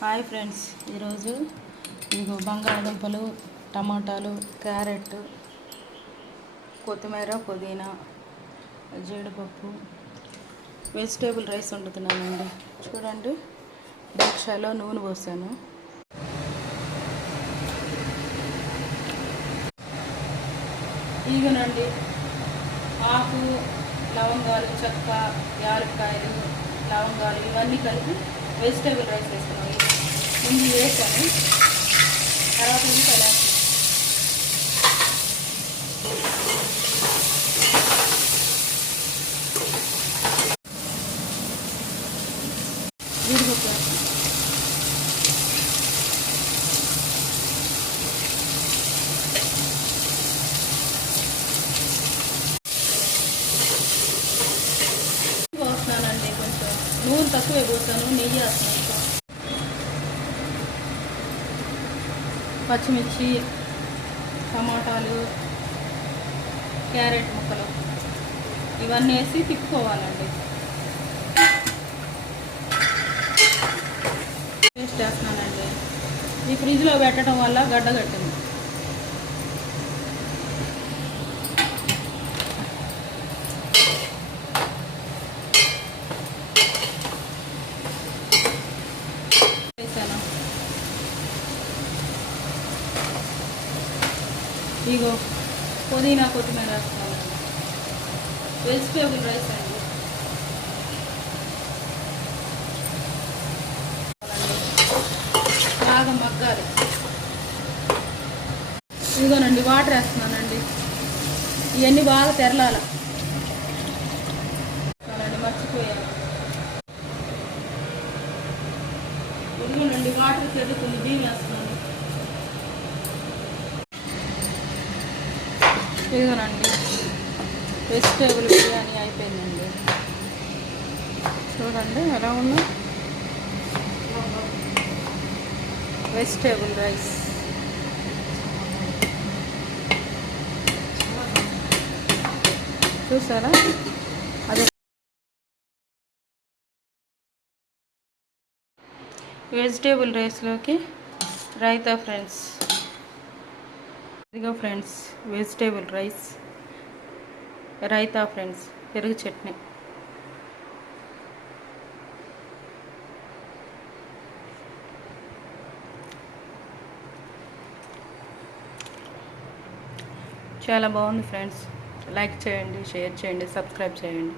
Hi friends, ఈరోజు మీకు బంగాళదుంపలు, టమాటాలు, క్యారెట్, కొత్తిమీర, పుదీనా, జీడిపప్పు, వెజిటేబుల్ రైస్ వండుతున్నానండి. చూడండి, డేక్షాలో నూనె పోసాను. ఇదిగోనండి, ఆకు, లవంగాలు, చెక్క, యాలక్కాయలు, లవంగాలు ఇవన్నీ కలిపి వెజిటేబుల్ రైస్ వేసుకున్నాను. ముందు వేసాను, తర్వాత ఉల్లిపాయలు వేస్తాను. జీడిపప్పు పోస్తున్నానండి. కొంచెం నూనె తక్కువే పోస్తాను, నెయ్యి వేస్తాను. పచ్చిమిర్చి, టమాటాలు, క్యారెట్ ముక్కలు ఇవన్నీ వేసి తిప్పుకోవాలండి. పేస్ట్ వేస్తున్నానండి. ఈ ఫ్రిడ్జ్లో పెట్టడం వల్ల గడ్డ కట్టింది. వేసాను. ఇగో పుదీనా, కొత్తిమీర వేస్తున్నానండి. వెజిటేబుల్ రైస్ అండి. బాగా మగ్గాలి. ఇదిగోనండి, వాటర్ వేస్తున్నానండి. ఇవన్నీ బాగా తెరలాలి. మర్చిపోయాను. ఇదిగోనండి, వాటర్ చెడుతుంది. బియ్యం వేస్తున్నాను. ఇదిగోనండి, వెజిటేబుల్ బిర్యానీ అయిపోయిందండి. చూడండి ఎలా ఉందో. వెజిటేబుల్ రైస్ చూసారా? అదే వెజిటేబుల్ రైస్లోకి రైతా ఫ్రెండ్స్. ఇదిగో friends, vegetable rice, raita friends, పెరుగు చట్నీ. చాలా బాగుంది ఫ్రెండ్స్. లైక్ చేయండి, షేర్ చేయండి, సబ్స్క్రైబ్ చేయండి.